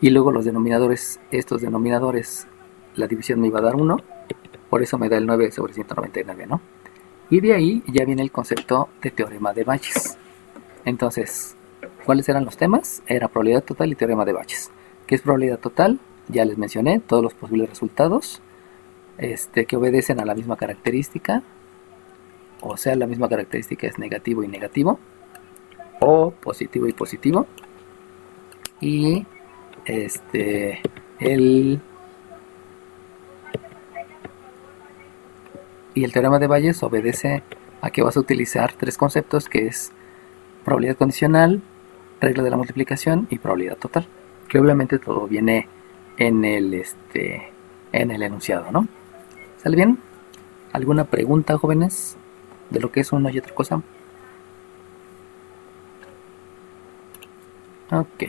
Y luego los denominadores, estos denominadores, la división me iba a dar 1, por eso me da el 9 sobre 199, ¿no? Y de ahí ya viene el concepto de teorema de Bayes. Entonces, ¿cuáles eran los temas? Era probabilidad total y teorema de Bayes. ¿Qué es probabilidad total? Ya les mencioné todos los posibles resultados que obedecen a la misma característica. O sea, la misma característica es negativo y negativo, o positivo y positivo. Y el teorema de Bayes obedece a que vas a utilizar tres conceptos, que es probabilidad condicional, regla de la multiplicación y probabilidad total, que obviamente todo viene en el enunciado, ¿no? ¿Sale bien? ¿Alguna pregunta, jóvenes, de lo que es una y otra cosa? Ok.